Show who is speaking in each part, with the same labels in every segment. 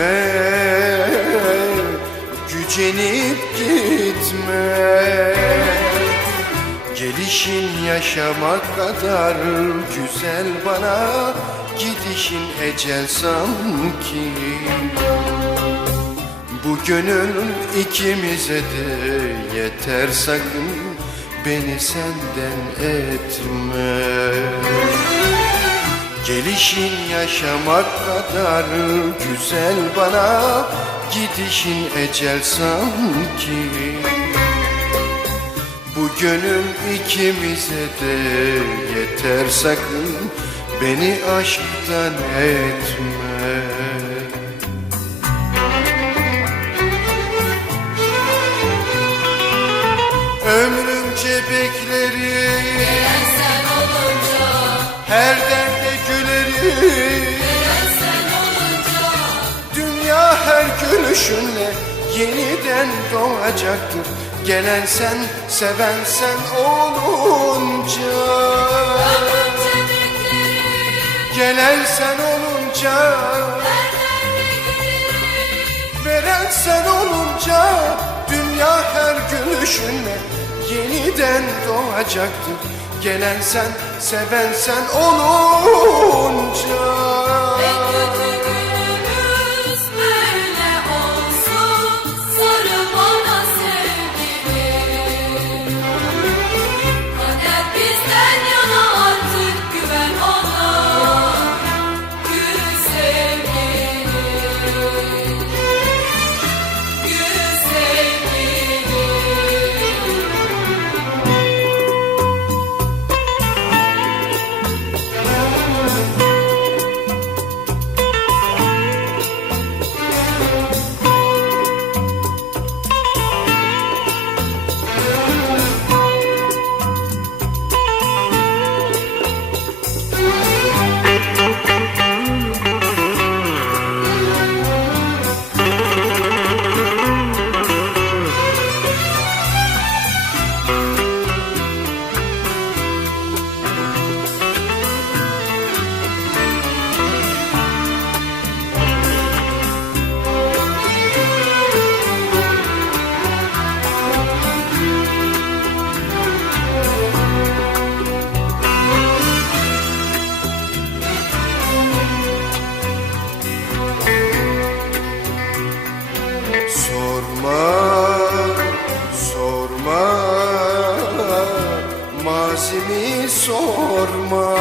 Speaker 1: Gitme Gücenip gitme. Gelişin yaşamak kadar güzel bana Gidişin ecel sanki. Bu gönül ikimize de yeter sakın Beni senden etme Gelişin yaşamak kadar güzel bana Gidişin ecel sanki. Bu gönül ikimize de yeter sakın Beni aşktan etme. Ömrümce beklerim
Speaker 2: Sen olunca,
Speaker 1: Her Dünya her gülüşünle yeniden doğacaktır. Gelen sen, seven sen olunca. Gelen sen olunca. Veren sen olunca. Dünya her gülüşünle yeniden doğacaktır Gelen sen, seven sen olunca Mazimi sorma.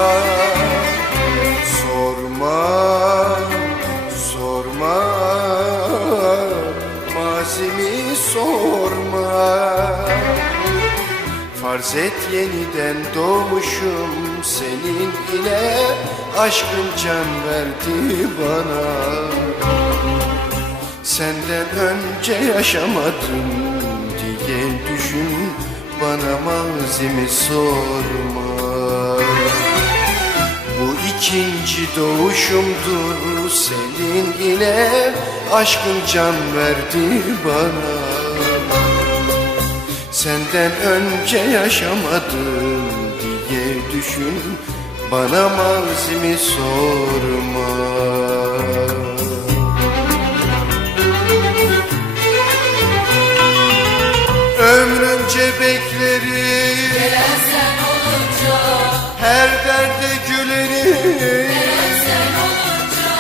Speaker 1: Sorma, sorma. Mazimi sorma. Farz et yeniden doğmuşum senin ile Aşkın can verdi bana. Senden önce yaşamadım diye düşün Bana mazimi sorma. Bu ikinci doğuşumdur senin ile Aşkın can verdi bana. Senden önce yaşamadım diye düşün Bana mazimi sorma Ömrümce beklerim
Speaker 2: Gelen sen olunca,
Speaker 1: Her derde gülerim
Speaker 2: sen olunca.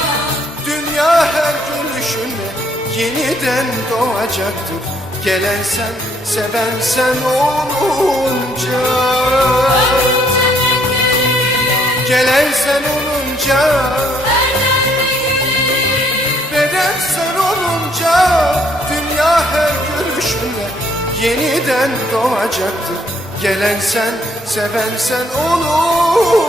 Speaker 1: Dünya her gülüşünle yeniden doğacaktır. Gelen sen, seven sen olunca.
Speaker 2: Önce beklerim,
Speaker 1: Gelen sen olunca yeniden doğacaktır. Gelen sen, seven sen olunca